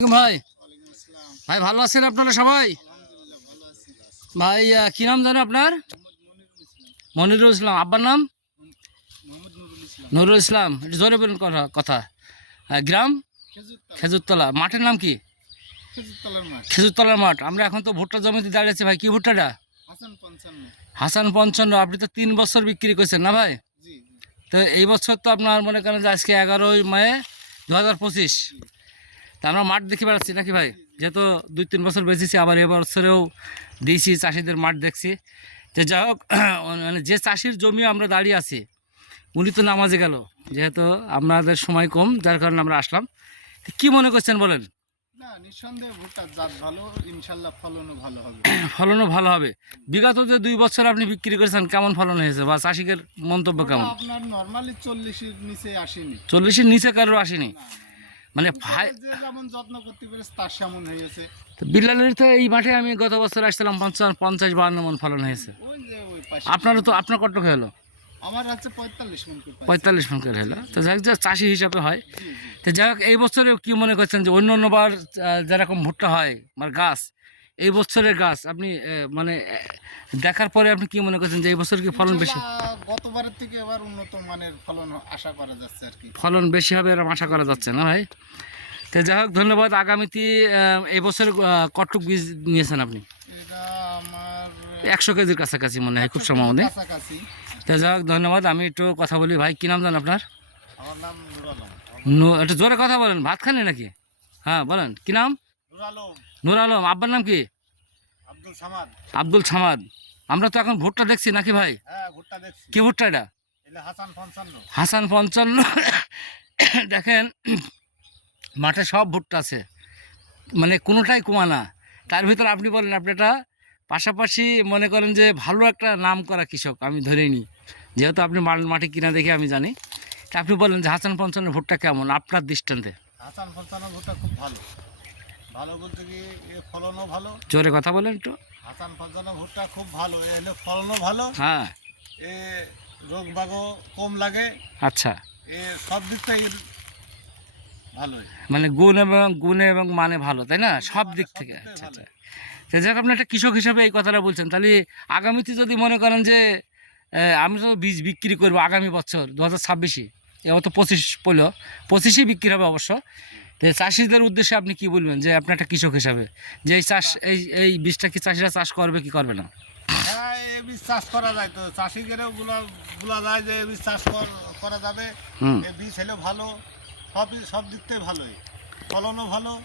ভাই। ভাই ভালো আছেন আপনারা সবাই? ভাই কি নাম জানো আপনার? মনিরুল ইসলাম। আব্বার নাম? নুরুল ইসলাম। জোরে বলুন কথা গ্রাম? খেজুরতলা। মাঠের নাম কি? খেজুরতলার মাঠ। আমরা এখন তো ভুট্টা জমিতে দাঁড়িয়েছি ভাই কি ভুট্টাটা? হাসান পঞ্চান্ন। আপনি তো তিন বছর বিক্রি করছেন না ভাই? তো এই বছর তো আপনার মনে করেন যে আজকে এগারোই মে দু হাজার পঁচিশ। তা আমরা মাঠ দেখে বেড়াচ্ছি নাকি ভাই? যেহেতু দুই তিন বছর বেঁচেছি আবার এবছরেও দিয়েছি চাষিদের মাঠ দেখছি। তো যাই হোক মানে যে চাষির জমি আমরা দাঁড়িয়ে আছি উনি তো নামাজে গেল যেহেতু আমাদের সময় কম যার কারণে আমরা আসলাম। কী মনে করছেন বলেন? না নিঃসন্দেহে ভুট্টার জাত ভালো ইনশাল্লাহ ফলনও ভালো হবে। ফলনও ভালো হবে। বিগত যে দুই বছর আপনি বিক্রি করেছেন কেমন ফলন হয়েছে? বা চাষিকের মন্তব্য কেমন? আপনার নর্মালি চল্লিশের নিচে আসেনি। চল্লিশের নিচে কারও আসেনি? মানে যেমন যত্ন করতে পেরেছে তার সেমন হয়েছে তো বিল্লালের তো এই মাঠে আমি গত বছর আসছিলাম পঞ্চাশ পঞ্চাশ বাহান্ন মন ফলন হয়েছে। আপনারও তো আপনার কত হলো আমার পঁয়তাল্লিশ মন করে পঁয়তাল্লিশ মন করে হলো তো যাই হোক চাষি হিসাবে হয়। তো যাই হোক এই বছরে কি মনে করছেন যে অন্য অন্যবার যেরকম ভুট্টা হয় মানে গাছ এই বছরের গাছ আপনি মানে দেখার পরে আপনি কি মনে করছেন যে এই বছর কি ফলন বেশি? গতবারের থেকে এবার উন্নত মানের ফলন আশা করা যাচ্ছে আর কি। ফলন বেশি হবে এরকম আশা করা যাচ্ছে না ভাই? তো যাই হোক ধন্যবাদ। আগামীতে এই বছর কটুক বীজ নিয়েছেন আপনি? একশো কেজির কাছাকাছি মনে হয় খুব কাছাকাছি। তো যাই হোক ধন্যবাদ। আমি একটু কথা বলি। ভাই কী নাম জান আপনার? একটু জোরে কথা বলেন। ভাত খালি নাকি? হ্যাঁ বলেন। কি নাম? নুর আলম। আব্বার নাম কি? আব্দুল সামাদ। আব্দুল ছামাদ আমরা তো এখন ভুট্টা দেখছি নাকি ভাই? হ্যাঁ ভুট্টা কি ভুট্টা এটা? হাসান পঞ্চান্ন। হাসান পঞ্চান্ন। দেখেন মাঠে সব ভুট্টা আছে। মানে কোনোটাই কমা না। তার ভিতরে আপনি বলেন আপনি এটা পাশাপাশি মনে করেন যে ভালো একটা নাম করা কৃষক আমি ধরে নিই। যেহেতু আপনি মাল- মাটি কিনা দেখে আমি জানি। তা আপনি বলেন যে হাসান পঞ্চান্ন ভুট্টা কেমন আপনার দৃষ্টান্তে? হাসান পঞ্চান্ন ভুট্টা খুব ভালো। ভালো বলতে কি ফলনও ভালো। জোরে কথা বলেন একটু। হাসান পঞ্চান্ন ভুট্টা খুব ভালো এর ফলনও ভালো। হ্যাঁ। এ রোগ বাগও কম লাগে। আচ্ছা। এ সব দিক থেকে এর ভালোই। মানে গুণ এবং গুণে এবং মানে ভালো তাই না? সব দিক থেকে। আচ্ছা আচ্ছা। তো যাক আপনি একটা কৃষক হিসাবে এই কথাটা বলছেন। তাহলে আগামীতে যদি মনে করেন যে আমি তো বীজ বিক্রি করব আগামী বছর দু হাজার ছাব্বিশে এবার তো পঁচিশ পড়ল। পঁচিশেই বিক্রি হবে অবশ্য। তো চাষিদের উদ্দেশ্যে আপনি কি বলবেন? যে আপনি একটা কৃষক হিসাবে। যে এই চাষ এই এই বীজটা কি চাষিরা চাষ করবে কি করবে না? হ্যাঁ বীজ চাষ করা যায় তো। চাষিদেরও যায় যে বীজ চাষ কর- যাবে। বীজ ভালো সব সব দিক থেকে ভালোই ফলনও ভালো।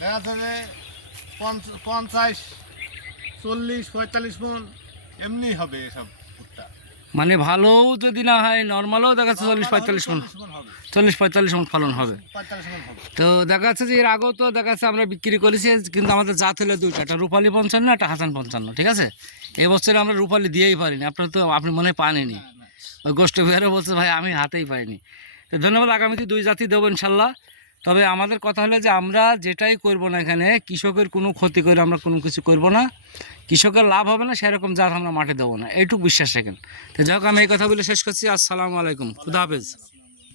দেখা পঞ্চাশ চল্লিশ পঁয়তাল্লিশ মন এমনি হবে এসব ভুট্টা। মানে ভালোও যদি না হয় নর্মালও দেখা যাচ্ছে চল্লিশ পঁয়তাল্লিশ মন, চল্লিশ পঁয়তাল্লিশ মন ফলন হবে। তো দেখা যাচ্ছে যে এর আগেও তো দেখা যাচ্ছে আমরা বিক্রি করেছি, কিন্তু আমাদের জাত হলো দুইটা, একটা রূপালী পঞ্চান্ন, একটা হাসান পঞ্চান্ন, ঠিক আছে? এবছরে আমরা রূপালী দিয়েই পারিনি, আপনার তো আপনি মনে হয় পানেনি। ওই গোষ্ঠ বিহারে বলছে, ভাই, আমি হাতেই পাইনি। তো ধন্যবাদ, আগামীতে দুই জাতি দেবো ইনশাল্লাহ। তবে আমাদের কথা হলো যে আমরা যেটাই করব না এখানে, কৃষকের কোনো ক্ষতি করে আমরা কোনো কিছু করব না। কৃষকের লাভ হবে না, সেরকম জাত আমরা মাঠে দেবো না। এইটুকু বিশ্বাস রাখেন। তো যাই হোক, আমি এই কথাগুলো শেষ করছি। আসসালামু আলাইকুম। খুদা হাফেজ।